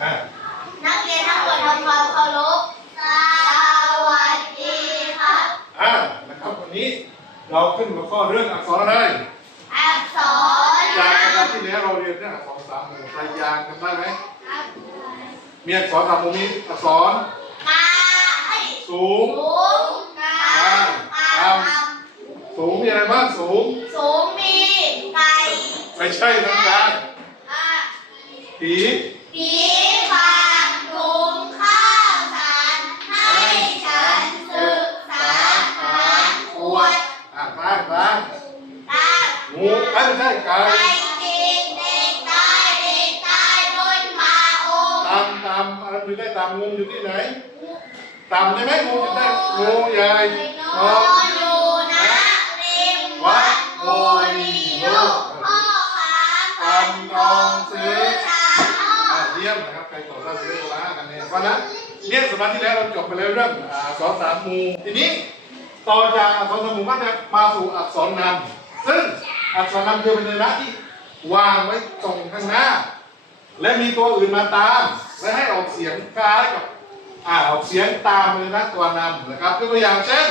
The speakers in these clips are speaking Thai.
อะนักเรียนทั้งหมดทำความเคารพสวัสดีครับ อะนะครับวันนี้เราขึ้นหัวข้อเรื่องอักษรอะไร อักษรจากครั้งที่แล้วเราเรียนเรื่องอักษรสามหมู่ไทยยางจำได้ไหมมีอักษรสามหมู่มีอักษรกาให้สูง สูงกลางต่ำสูงมีอะไรบ้างสูง สูงมีไก่ไม่ใช่ทางการอะ ผีผีฝากถุงข้าวสารให้ฉันศึกษาหาขวดอะกลางกลางตางูเอ้ยไม่ใช่ไก่ไก่จิกเด็กตายเด็กตายบนหมาโองตำตำอะไรอยู่ได้ตำงูอยู่ที่ไหนตำใช่ไหมงูอยู่ได้งูใหญ่นนออน นอยู่นะริมวัดโมลีลูกพ่อค้า ตำตองซื้อ ชา อ่าเยี่ยมนะครับใครตอบได้ซื้อล้ากันเนี่ยเพราะฉะนั้นเนี่ย สัปดาห์ที่แล้วเราจบไปแล้วเรื่องอักษรสามมูทีนี้ต่อจากอักษรสามมู่ก็จะมาสู่อักษรนำซึ่งอักษรนำคือเป็นเนื้อที่วางไว้ตรงข้างหน้า และมีตัวอื่นมาตาม และให้ออกเสียงคล้ายกับอ่าออกเสียงตามเลยนะตัวนำนะครับยกตัวอย่างเช่น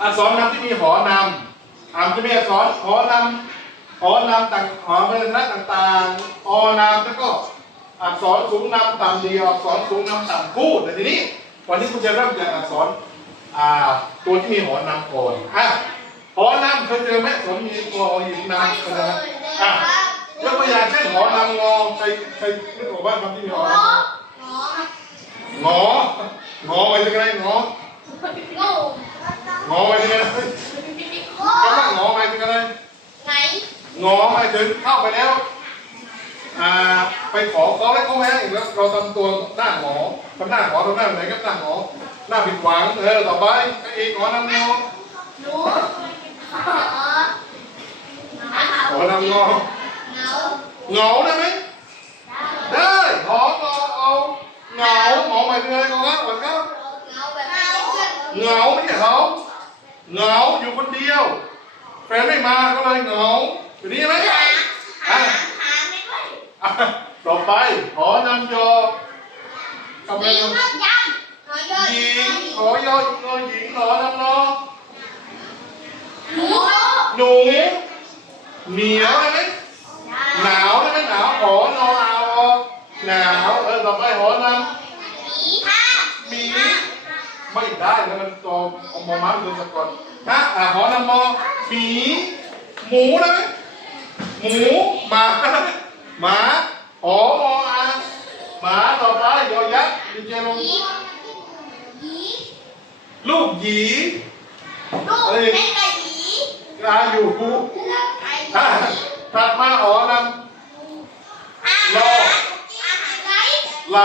อักษรนำที่มีหอนำอ่าจะมีอักษรหอนำหอนำต่างหอพยัญชนะต่างๆอนำแล้วก็ อักษรสูงนำต่ำเดียวอักษรสูงนำต่ำคู่แต่ทีนี้ วันนี้คุณจะเริ่มจากอักษรตัวที่มีหอนำก่อนอะหอนำเคยเจอไหมอักษรมีตัวหอหินนำเคยเจอไหมอะยกตัวอย่างเช่นหอนำงอใครใครนึกออกบ้างคำที่มีหอนำงองอหมายถึงไรงอโง่งอหมายถึงไรคำว่างอหมายถึงไรไหนงอหมาถึงเข้าไปแล้ว อ่าไปขอขาแล้เขาไม่ให้แล้วเราทำตัวหน้าหมอทำหน้าหมอทำหน้าไหนก็หน้าหมอหน้าผิดหวังเออต่อไปก็อีกขอนำงอหนูขอขอนำงอเงาเหงาได้ไหมได้ของอเอาเหงาหมอหมายถึงอะไรก่อนครับก่อนครับเงาแบบเหงาไม่ใช่เขาเหงาอยู่คนเดียว แฟนไม่มาก็เลยเหงาอยู่นี่ไหมอะหม อะต่อไปขอนำยอทำไมยิงอะครับยังหอยอหญิงขอยอหญิงนอหญิงขอนำนอหนูหนูเหนียวได้ไหมหนาวได้ไหมหนาวขอนอเอาอหนาวเออต่อไปขอนำผีผ้าหมีไม่ได้แล้วมันตัวอมม้าเลยสะกดนะอะขอนำมอหมีหมูได้ไหมหมูหมา หมาหอมออาหมาต่อไปยอยักษ์ดีเจลงผีผีลูกหยีลูกเล็กกับผีกาอยู่ไอ้อะถัดมาหอนอาหารอาหารไรำไหล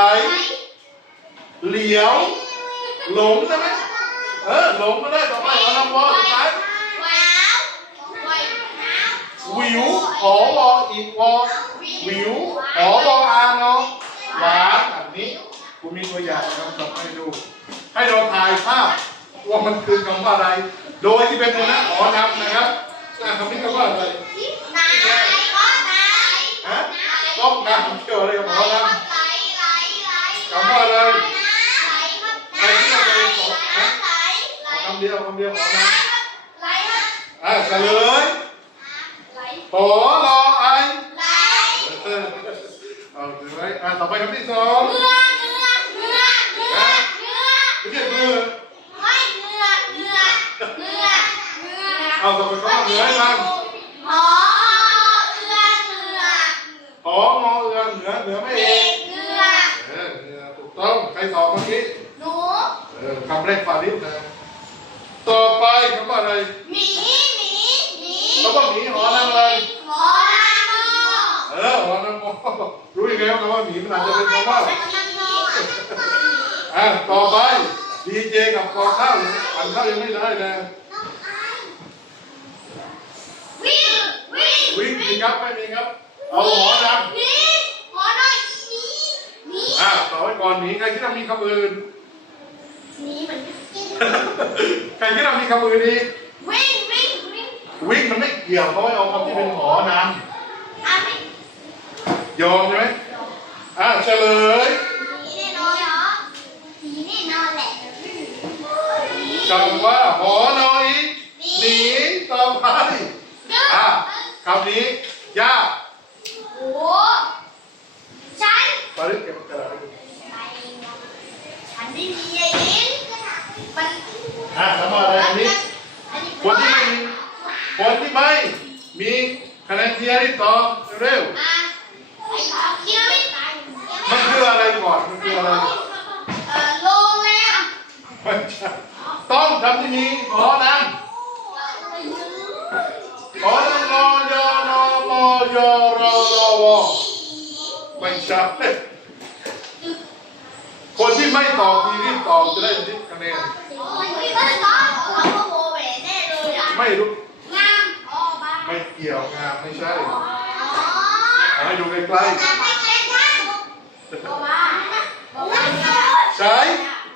เหลียว หลงใช่ไหมเออหลงก็ได้ต่อไปหอนำวอสุดท้ายว้าวว้าว วิวหอวออีกวอวิวหอวออานอหวานอันนี้กูมีตัวอย่างคำตอบให้ดู ให้เราถ่ายภาพว่ามันคือคำว่าอะไร โดยที่เป็นเนื้อหอนำนะครับอะคำนี้คำว่าอะไรนายก็นายฮะก๊อกน้ำเกี่ยวอะไรกับหอนำไหลไหลไหลคำว่าอะไรไหลครับไหลไหลไหลคำเดียวคำเดียวหอนำไหลครับอะเฉลย ไหลหอรอไอไหลเออเอาถือไว้อะต่อไปคำที่สองเนื้อเนื้อเนื้อเนื้อเนื้อไม่ใช่มือไม่เนื้อเนื้อเนื้อเนื้อเอาต่อไปคำว่าเหนือให้มันหอเอื้อเนื้อหองอเอือเหนือเหนือไม่เอเด็งกเนื้อเออเหนือถูกต้องใครตอบเมื่อกี้หนูเออคำแรกฟาริสนะต่อไปคำว่าอะไรหมี หมีหมีคำว่าหมีหอนั่นอะไรหอนาโมเออหอนั่นโมรู้ยังไงว่าคำว่าหมีมันอาจจะเป็นคำว่านาโมอะต่อไปดีเจกับกอข้าวยังอันข้าวยังไม่ได้เลยวิ่งวิ่งวิ่งมีครับไม่มีครับ เอาหอดหมีหอหน่อยหมีหมีำอะต่อไว้ก่อนหมีใครที่เรามีคำอื่นหมีเหมือนกินใครที่เรามีคำอื่นอีกวิ่ง วิ่งวิ่งวิ่งมันไม่เกี่ยวเขาให้เอาคำที่เป็นหอนำอะไม่ยอมใช่ไหมอะเฉลยแน่นอนเหรอผีแน่นอนแหละคำว่าหอนออีกหนีต่อไปอะคำนี้ยากโอ้ฉันมาเรียกเก็บกระดาษฉันไม่มีไอ้ลิ้นมันอะคำว่าอะไรอันนี้อันนี้คนที่ไม่มี คนที่ไม่มีคะแนนเทียร์ที่ตอบเร็วอะไอ้พีระมิดมันคืออะไรก่อนมันคืออะไรเอ่อโรงแรมไม่ใช่ต้องทำที่นี้ขอนำขอนำนอยอนอมอยอรอรอวอไม่ใช่คนที่ไม่ตอบทีรีบตอบจะได้ทิคะแนนไม่ต้องเขาก็โมเวแน่เลยอะไม่รู้ งามอ๋อบ้า ไม่ เกี่ยวงามไม่ใช่อ๋อเอาให้ดูใกล้แต่ไม่ใช่ท่านอ๋อบ้าอ๋อบ้าๆใช้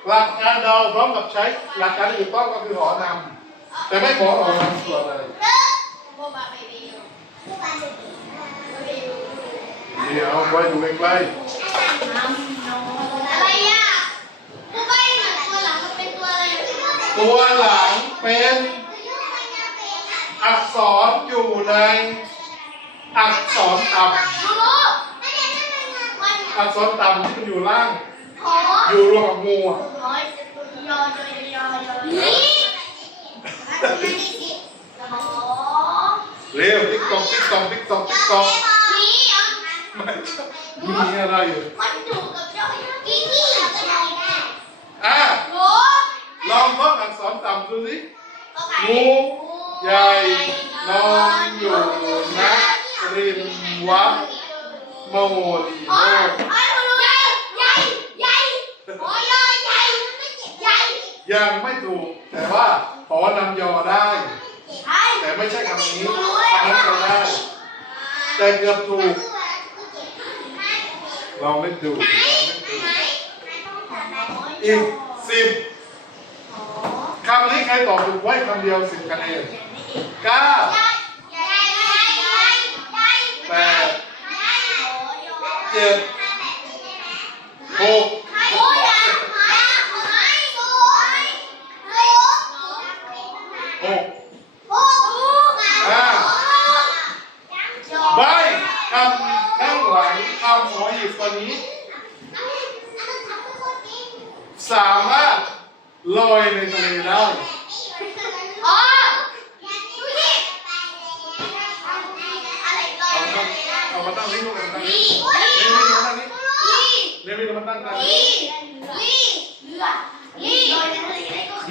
หลักการเดาพร้อมกับใช้หลักการที่ถูกต้องก็คือหอนำแต่ไม่ขอหอนำส่วนอะไรโมบ้าไม่ดีเดี๋ยวไว้ดูใกล้อะไรอะผู้ใบ้ตัวหลังมันเป็นตัวอะไรๆตัวหลังเป็น อักษรอยู่ในอักษรต่รู้รู้มันำอักษรต่ำที่มันอยู่ล่างขออยู่รวมกับงูอะร้อยยอยอยอยนี่อันนี้สิอ๋อเร็วติ๊กตอกติ๊กตอกติ๊กตอกติ๊กตอกนี่อะไม่ใช่มีอะไรอยู่มันอยู่กับยอยกี่ที่ก็ได้ได้อะรู้ลองท่องอักษรต่ำดูสิงู ใหญ่นอนอยู่นะริมวัดโมลีโมไอ้คนรู้ใหญ่ใหญ่ใหญ่อ๋อใหญ่ใหญ่ใหญ่ยังไม่ถูกแต่ว่าขอนำยอได้ แต่ไม่ใช่คำนี้คำนั้นก็ได้ แต่เกือบถูกลองเล่นดูลองเล่นดูอีกสิบคำนี้ใครตอบถูกไว้คำเดียวสิบคะแนน เก้าแปดเจ็ดหกหกใบคำข้างหลังคำหอหีบตัวนี้ สามารถลอยในทะเลได้ เอามาตั้งนี้ลูกเอามาตั้งนี้เรียนวิทย์มาตั้งนี้เรียนวิทย์มาตั้งตั้งนี้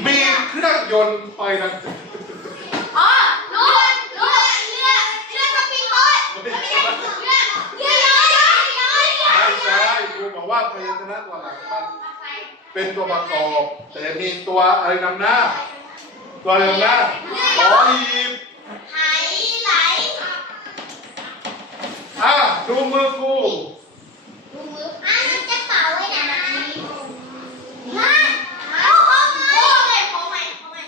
มีเครื่องยนต์ไฟดัง อ๋อรู้รู้เรือเรือสปริงโบ๊ทเรือเรือเรือเรือเรือ ไม่ใช่ครูบอกว่าพยัญชนะตัวหลังมันเป็นตัวประกอบ แต่มีตัวอะไรนำหน้า ตัวอะไรนำหน้าขอหีบไหไหลอะดูมือครูดูมืออะจะเป่าไว้นะมาเอาของใหม่ของใหม่ของใหม่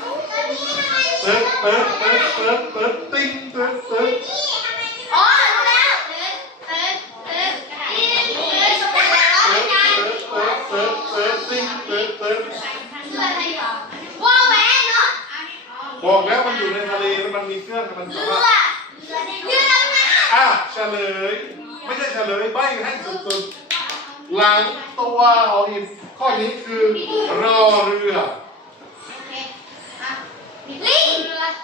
ของใหม่เติร์ดเติร์ดเติร์ดเติร์ดเติร์ดติ้งเติร์ดเติร์ดอ๋อรู้แล้วเติร์ดเติร์ดเติร์ดเติร์ดเติร์ดเติร์ดเติร์ดเติร์ดเติร์ดเติร์ดติ้งเติร์ดเติร์ บอกแล้วมันอยู่ในทะเลแล้วมันมีเครื่องมันสามารถเรือเรือดำน้ำอะเฉลย ไม่ใช่เฉลยใบให้สุดๆหลังตัวหอหีบข้อนี้คือรอเรือลิงหก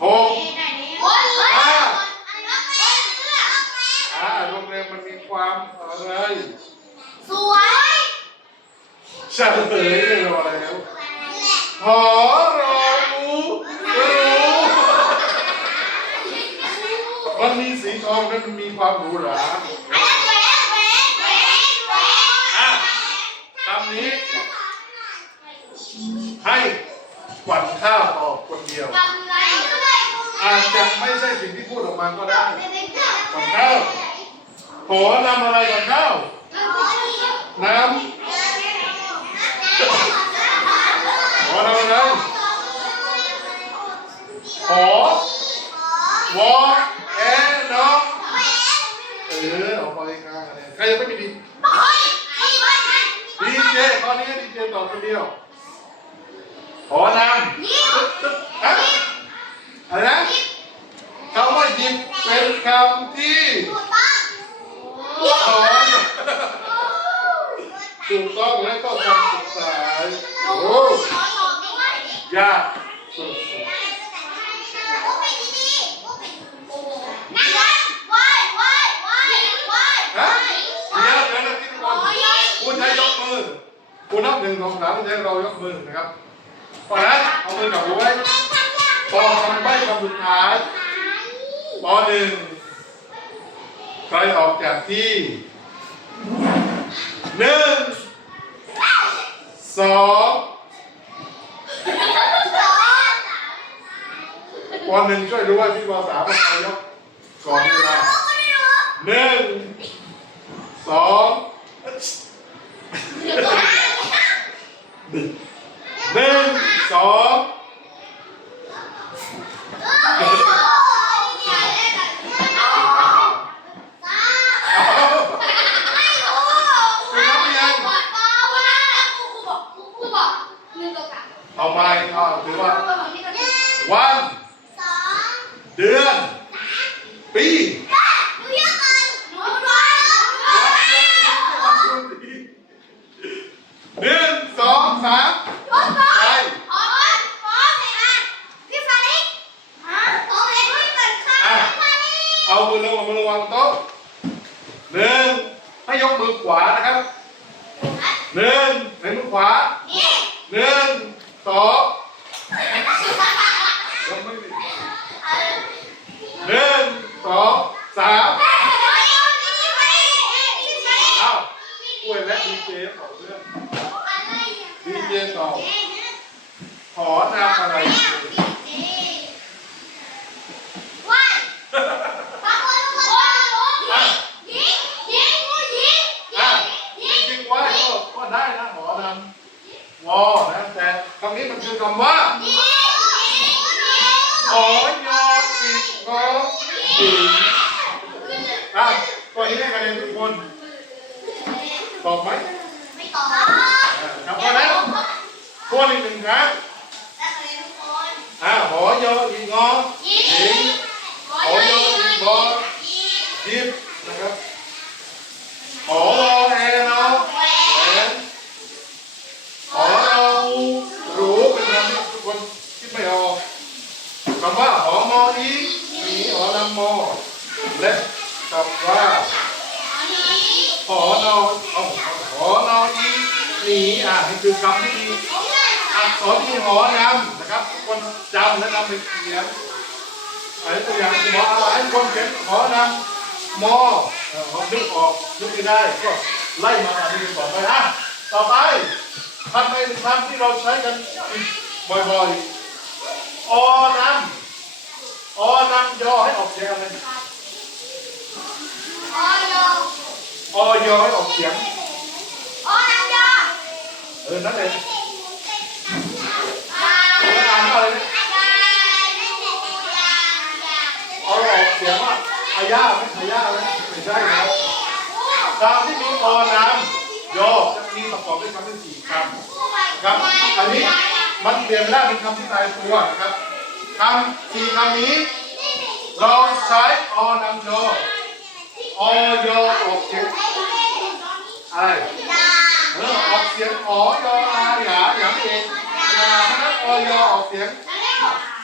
โอ้ยห้าอะไรวะเป็นเรืออ่าโรงแรมมันมีความอะไรสวยเฉลยเลยรอแล้วหอรอรู้รู้มันมีสีท องและมันมีความหรูหราอันนั้นแหวนแหวนแหวนแหวนอะคำนี้ ให้ขวัญข้าวตอบคนเดียวกำไรด้อาจจะไม่ใช่สิ่งที่พูดออกมาก็ได้ขวัญข้าวขอนำอะไรขวัญข้าวน้ำขอนำอะไรขอวอแอนอเออ รยังไม่มีดี บางคนไอ้บ้านนั้น ดีเจข้อนี้ดีเจต อบคนเดียว ขอนำยิบฮะอะไรนะคำว่าหยิบเป็นคำที่ถูกต้องขอถูกต้องและก็คำสุดท้ายดูโอ้ขอตอบด้วยยาก นับหนึ่งสองสามแล้วเรายกมือนะครับพอนะเอามือกับหัไว้พอทำใบ้คำสุดท้ายปอหนึ่งใครออกจากที่หนึ่งสองปอหนึ่งช่วยดูว่าพี่ปอสามใครยกก่อนเวลาหนึ่งสอง Yeah. 1 2 เจตอบขอนำอะไรอะจริงๆว่าก็ก็ได้นะหอนำวอนะแต่คำนี้มันคือคำว่า ขอยออีกงอหิงอะตอนนี้ให้คะแนนทุกคนตอบไหม ไม่ตอบ อะครับเพราะฉะนั้นทวนอีกหนึ่ง ครั้งได้คะแนนทุกคนอะขอยออีกงอยิบหิงขอโยนอีกบอยิบนะครับขอรอแอร์เนาะแหวนขอเรารู้เป็นคำที่ทุกคนคิดไม่ออกคำว่าหอมออีมีหอลำมอและคำว่าขอนอนเอาขอนอนอีหนีอะนี่คือคำที่มีอั กษรที่หอนำนะครับทุกคนจำและนำไปเขียนอันนี้ตัวอย่างหมออะไรทุกคนเขียนหอนำมอเออนึกออกนึกไม่ได้ก็ไล่มาอันนี้ต่อไปอะต่อไปคำในคำที่เราใช้กันบ่อยๆอนำอนำยอให้ออกเสียงอะไรอยอให้ออกเสียงเออนั่นเองเอ อ่อะไรนะเอาออกเสียงว่าอาย่าไมอาย่าไหมไม่ใช่นะครับคำที่มีออนำยอจะมีประกอบด้วยคำที่สี่คำครับ อันนี้มันเปลี่ยนไม่ได้เป็นคำที่ตายตัวนะครับคำสี่คำนี้ เราใช้ออนำยอออยอออกเสียงอะไรเออออกเสียงอ๋อยออาหยาอย่างเอง ยาเพราะนั้นออยอออกเสียง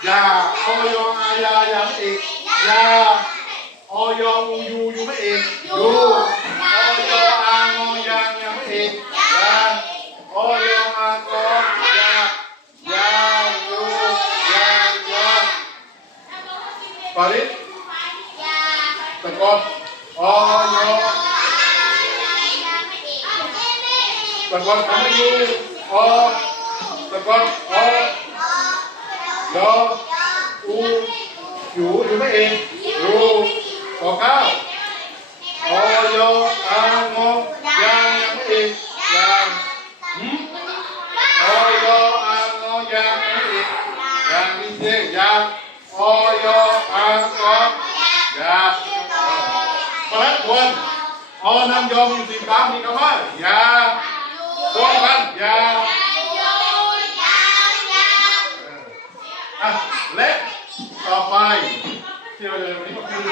ยาออยออายาอย่างเอกยาออยออูยูยูไม่เอกยูออยออางอยางยังไม่เอกยาออยออางอยายายูยายาปาริสตะกอนออยอตะกอนทำให้ยูอ ตะกอนอยออูอยู่อยู่ไม่เอกยูขอข้าวออยอางอยางยังไม่เอกยางหืมออยอางอยางยังไม่เอกยางนี่เจ๊ยางออยอางอยางพราะฉะนั้นควรอนำยอมอยู่สี่คำมีคำว่ายาพร้อมกันยาอะ และต่อไปที่เราจะเรียนวันนี้ก็คือ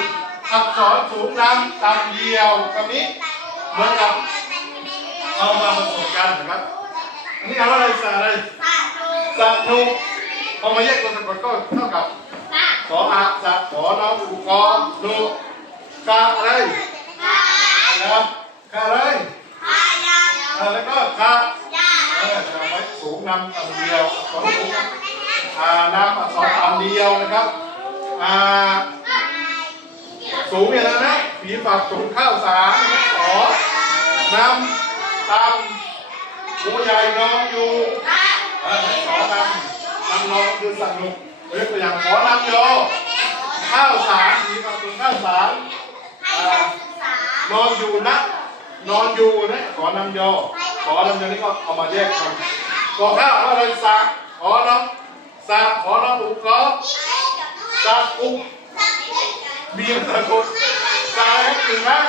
อักษรสูงนำต่ำเดียวคำนี้เหมือนกับเอามาผสมกันนะครับ อันนี้เอาอะไรส่อะไรสนุพอมาแยกตัวสะกดก็เท่ากับขออาสะขอน้ออุกอนุกาอะไรนะครับกาอะไรเออแล้วก็กาเออจะไว้สูงนำต่ำเดียวอักษรสู อ่านำอักษรต่ำเดียวนะครับอ่าสูงอย่างนั้นนะผีฝักสูงข้าวสารขอน้ำตำผู้ใหญ่น้องอยู่เออขอนำนำน้องคือสนุกยกตัวอย่างขอนำโยข้าวสารผีฝักสูงข้าวสารอ่านอนอยู่นะนอนอยู่นะขอนำโยขอนำโยนี่ก็เอามาแยกกันขอข้าวอะไรสักขอน้อง สักขอน้องอุกกอสักอุกมีสะกุดสายถึงนะ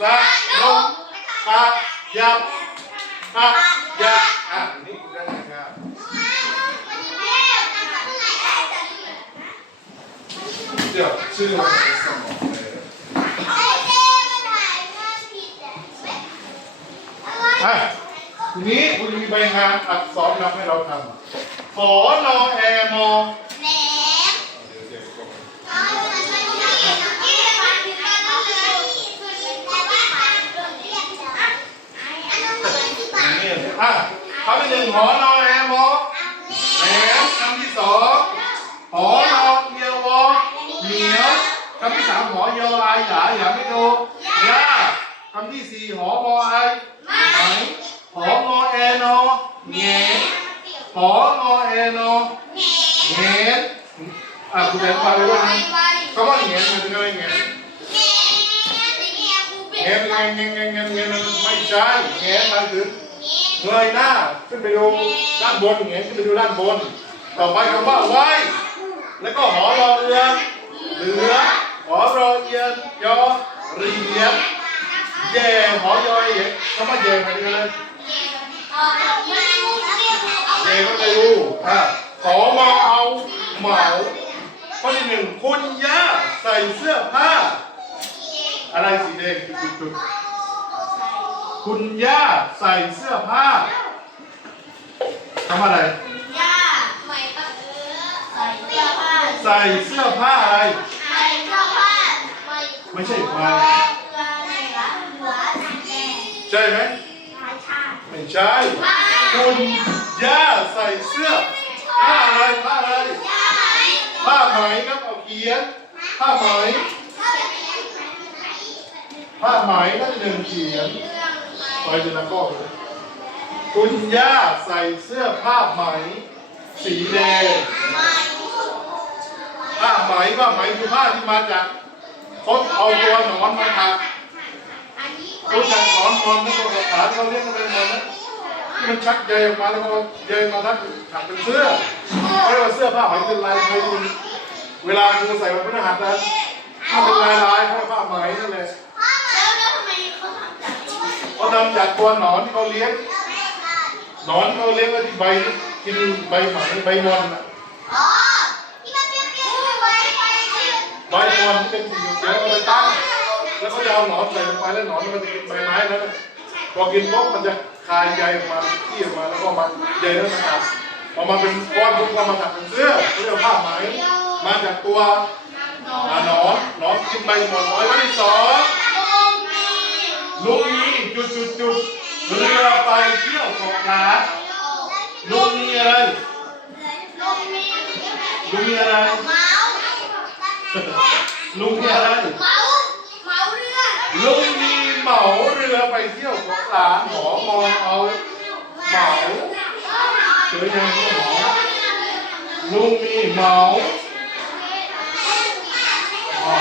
สะลงสะยับสะยับอะนี่คือการงานเดี๋ยวชื่อมันในสมองเลยอะทีนี้คุณมีใบงานอักษรนำให้เราทำ ขอนอแอมอเดี๋ยวเดี๋ยวก่อนนี่อะคำที่หนึ่งหอนอแอมอแหนมคำที่สองหอนอนเยียววอเหนียวคำที่สามหอยออายหยาหยาไม่โดย่าคำที่สี่หอมอไอไหมหองอแอนอแงน หองอแอนอแงนอะคุณแดนฟังเลยว่าคำว่าแงนมันเป็นอะไรแงนแงนแงนแงนแงนแงนแงนไม่ใช่แงนมายถึงเงยหน้าขึ้นไปดูด้านบนเงี้ยขึ้นไปดูด้านบน ต่อไปคำว่าไว้ แล้วก็หอรอเรือเหลือหอรอเอียนยอเรียนแย่หอยอยคำว่าแย่หมายถึงอะไร แย่ก็ไม่รู้อะขอมาเอาเหมาข้อที่หนึ่งคุณย่าใส่เสื้อผ้า อะไรสีแดงจุดๆคุณย่าใส่เสื้อผ้าทำอะไร ย่าใส่เสื้อผ้า ใส่เสื้อผ้าอะไร ใส่เสื้อผ้า ไม่ใช่ควาใช่ไหมไม่ใช่ คุณ ย่าใส่เสื้อผ้าอะไรผ้าอะไรผ้าไหมครับเอาเขียนผ้าไหมผ้าไหมนั่นหนึ่งเขียนไปจนละก็เลยคุณย่าใส่เสื้อผ้าไหม สีแดงผ้าไหมผ้าไหมคือผ้าที่มาจากเขาเอาตัวหนอนมาถักรู้จักหนอนนอนที่ตัวขาเขาเรียกกันเป็นหนอนนะ ที่มันชักใยออกมาแล้วก็ใยมาทักถักเป็นเสื้อเขาเรียกว่าเสื้อผ้าไหมเป็นลายเคยดูเวลาครูใส่วันพฤหัสนะถ้าเป็นลายลายเขาเรียกผ้าไหมนั่นแหละเขาทำจากตัวหนอนที่เขาเลี้ยงหนอนเขาเลี้ยงไว้ที่ใบกินใบไหมใบมอนนะใบมอนที่เป็นสีเขียวเอาไปตั้งแล้วก็จะเอาหนอนใส่ลงไปแล้วหนอนมันจะกินใบไม้นั้นน่ะพอกินปุ๊บมันจะายใยออกมาขี้ออกมาแล้วก็มาใยนั้นมาตัดพอมาเป็นก้อนปุ๊บก็มาตัดเป็นเสื้อเขาเรียกว่าผ้าไหม มาจากตัวอ่าหนอนหนอนกินใบหมอนน้อยวันที่สองลุงมีจุดจุดจุดเรือไปเที่ยวเกาะล้านลุงมีอะไรลุงมีอะไรลุงมีอะไรลุง เหมาเรือไปเที่ยวเกาะล้าหมอมองเอาเหมาเจอยังหมอลุงมีเหมาเหมา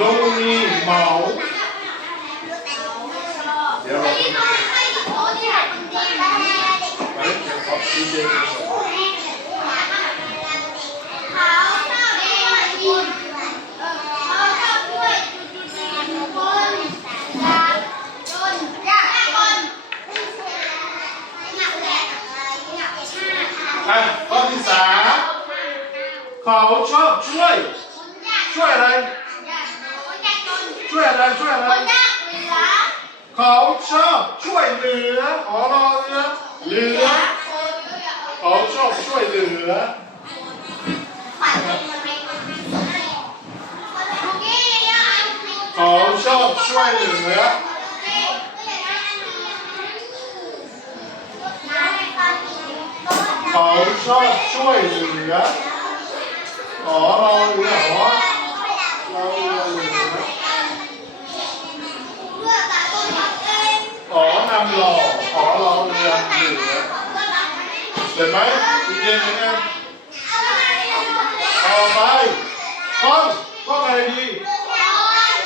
ลุงมีเหมาเดี๋ยวเราไปเล่นเกี่ยวกับดีเจ bảo trọng chuỗi chuỗi ở đây. Chuỗi ở đây chuỗi ở đây. Khẩu trọng chuỗi lửa ó lo lửa lửa khẩu trọng chuỗi lửa khẩu trọng chuỗi lửa khẩu trọng chuỗi lửa อขอรอเรือเหลือคนก็อยากเอาเขาชอบช่วยเหลือปัดเป็นมันไม่ป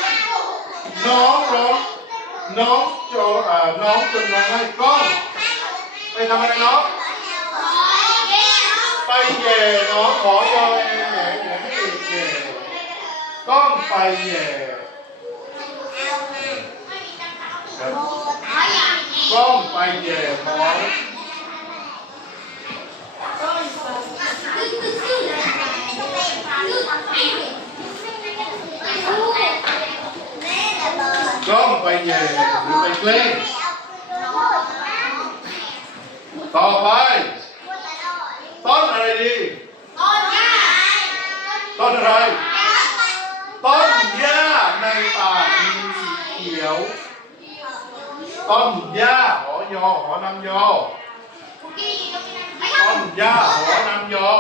ัดลูก ก้องไปแย่ก้องไปแย่น้องกล้องไปแย่หรือไปเกล้งต่อไป ต้นอะไรดี ต้นอะไรต้น หญ้าในป่ามีสีเขียว ต้นหญ้าหอยอหอนำยอ ต้นหญ้าหอนำยอ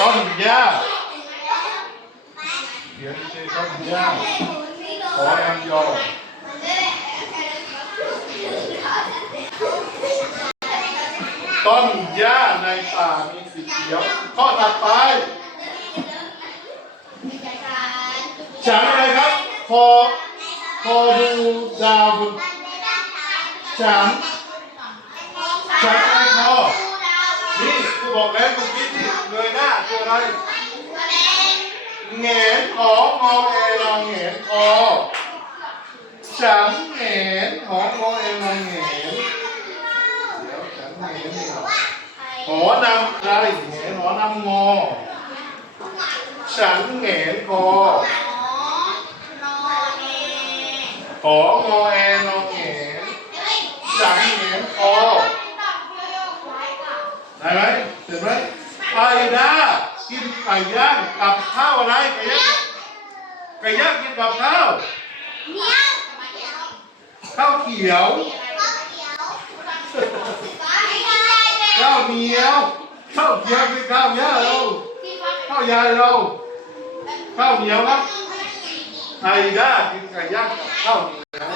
ต้นหญ้าเดี๋ยวจะต้นหญ้าหอนำยอต้นหญ้าในป่ามีสีเขียวข้อถัดไป ฉันอะไรครับ พอ พอดูดาวบนฉันฉันอะไรพอนี่กูบอกแล้วกูคิดที่เงยหน้าคืออะไรแหงนของงอเอลองแหงนคอฉันแหงนของงอเอลองแหงนเดี๋ยวฉันแหงนนี่หรอหอนำอะไรแหงนหอนำงอ ฉันแหงนคอของงอเอลองแหงนฉันแหงนคอได้ไหมเสร็จไหมไอ้ด้ากินไก่ย่างกับข้าวอะไรไก่ย่างไก่ย่างกินกับข้าวข้าวเขียวข้าวเหนียวข้าวเขียวคือข้าวยาเรา ข้าวยาเรา ข้าวเหนียวครับไอ้ด้ากินไก่ย่างกับข้าวเหนียว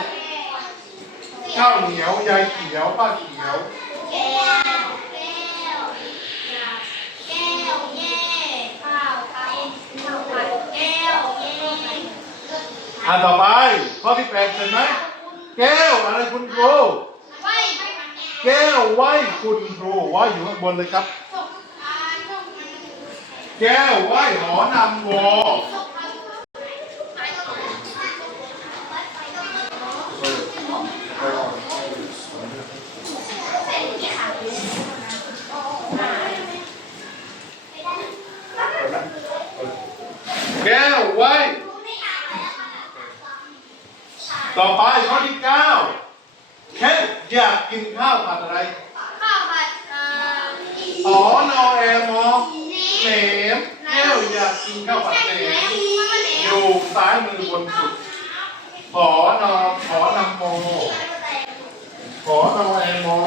ข้าวเหนียวยายเขียวป้าเขียวอ่านต่อไปข้อที่แปดเห็นไหมแก้วอะไรคุณครูแก้วไหว้คุณครูไหว้อยู่ข้างบนเลยครับ แก้วไหว้หอนำวอแก้วไหว้ ต่อไปข้อที่เก้าแค่อยากกินข้าวผัดอะไรอ๋อนอแอมอ แหนมแก้วอยากกินข้าวผัดแหนมอยู่ซ้ายมือบนสุดขอนอขอนำโมขอนอแอมอ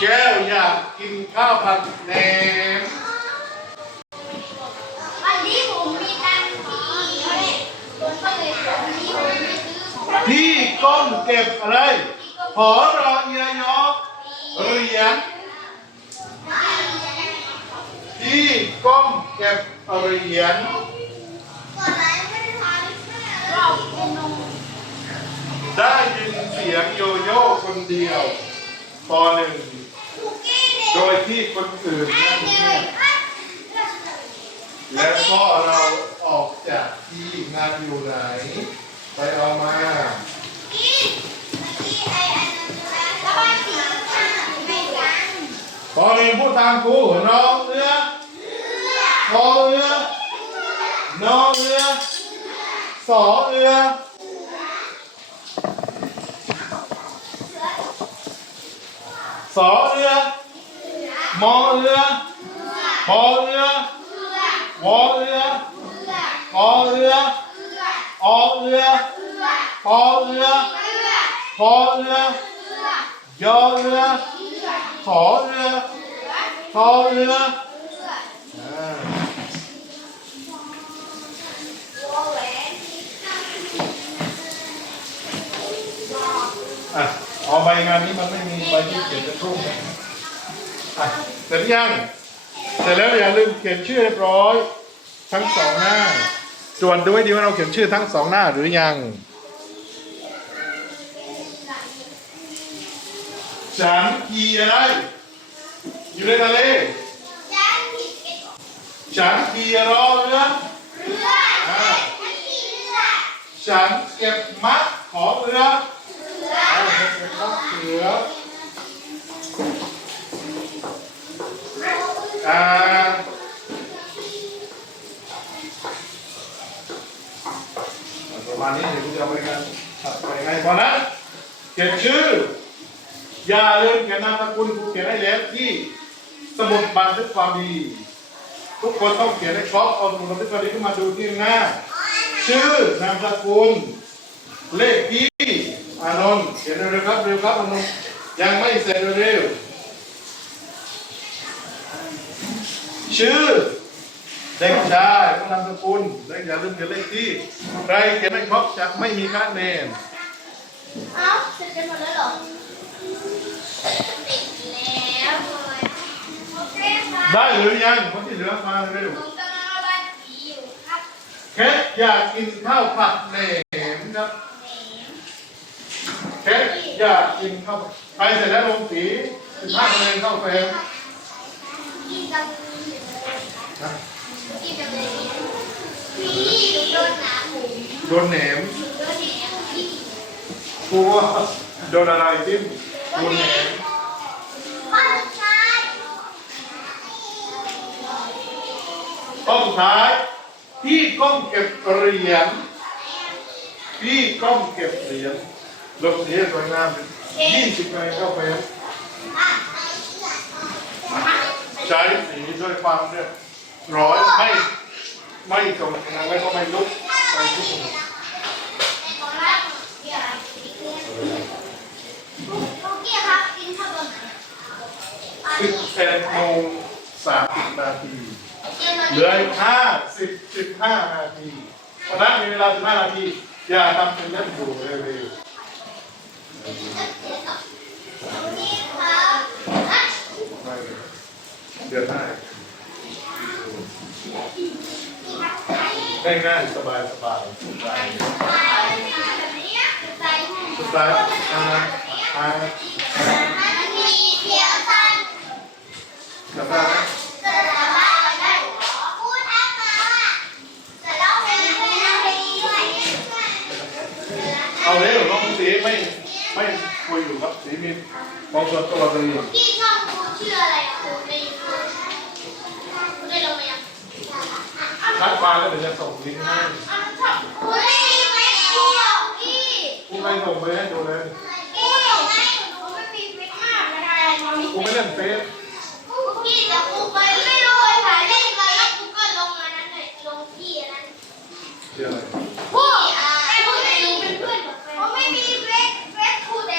แก้วอยากกินข้าวผัดแหนมวันนี้ผมมีตังค์ที่ผมก็เลยผมนี้ผมไม่ซื้อของที่ก้มเก็บอะไรขอรอเอียยอเหรียญ ที่ก้มเก็บเหรียญเราเป็นนมได้ยินเสียงโยโย่คนเดียวปหนึ่งโดยที่คนอื่นนั่งเงียบและก็เราออกจากที่งานอยู่ไหน ไปเอามาแล้วบ้านสีข้างในกันปหนึ่งพูดตามครูน้องเรือพอเรือน้อ งเรือสอเรือสอเรือมอเรือพอเรือวอเรือออเรือออเรือปอเรือพอเรือยอเรือขอเรือทอเรืออ่า อะเอาใบงานนี้มันไม่มีใบที่เขียนจะทุ่มนะอะเสร็จหรือยังเสร็จแล้วอย่าลืมเขียนชื่อเรียบร้อย ทั้งสองหน้าตรวจดูให้ดีว่าเราเขียนชื่อทั้งสองหน้าหรือยังฉันขี่อะไร อยู่ในทะเลฉันขี่รอเรือฉันเก็บมัดของเรือ เอาเก็บมัดเรืออ่าประมาณนี้เดี๋ยวคุณจะเอาไปกันไปไงพอนะเขียนชื่อ อย่าลืมเขียนนามสกุลครูเขียนให้แล้วที่สมุดบันทึกความดี ทุกคนต้องเขียนให้ครบเอาสมุดบันทึกความดีขึ้นมาดูที่หน้า ชื่อนามสกุลเลขที่ อานนท์เขียนเร็วๆครับเร็วครับอานนท์ยังไม่เสร็จเร็วๆชื่อเด็กชายต้องนามสกุลและอย่าลืมเขียนเลขที่ใครเขียนไม่ครบจะไม่มีคะแนนเอ้าเสร็จกันหมดแล้วเหรอติดแล้วเลยโอเคค่ะได้หรือยังคนที่เหลือมาเร็วผมกำลังระบายสีอยู่ครับแค่อยากกินข้าวผัดแหนมครับ แค่อยากกินข้าวใครเสร็จแล้วลงสีสิบห้าคะแนนเข้าเฟรมกินกับนะกินกับเลยพี่โดนหนาหมูโดนแหนมโดนแหนมพี่กลัวโดนอะไรจิ้มโดนแหนมข้อสุดท้ายข้อสุดท้ายพี่ก้มเก็บเหรียญพี่ก้มเก็บเหรียญ ลงสีให้สวยงามยี่สิบคะแนนเข้าเฟรมอะใช้สีด้วยความเรียบร้อยไม่ไม่ตรงนะแล้วก็ไม่ลุกไปทุกคนในของแรกเกี่ยวอะไรคุกกี้ครับกินข้าวบนไหนอะสิบเอ็ดโมงสามสิบนาทีเดี๋ยวเราเหลืออีกห้าสิบสิบห้านาทีเพราะฉะนั้นมีเวลาสิบห้านาทีอย่าทำเป็นเล่นอยู่เร็วนี่ครับอะๆไม่ เดือนหน้าง่ายๆสบายๆสบายแบบนี้ใส่สบายอ่าอ่ามันมีเพียงสั้นสบายเสร็จแล้วบ้านได้พูดทักมาว่าเสร็จแล้วเพลงด้วยนะเพลงด้วยเอาเร็วลงสีไม่ ไม่คุยอยู่ครับสีมีมองส่วนตัวเลยพี่ชอบครูชื่ออะไรอะครูในยูทูบครูได้ลงไหมอะทักมาแล้วเดี๋ยวจะส่งลิงก์ให้ครูได้ยินไหมครูอะพี่กูไม่ส่งไปให้ดูเลยพี่ส่งให้หนูไม่มีฟิกมากไม่ได้ตอนนี้กูไม่เล่นเฟซ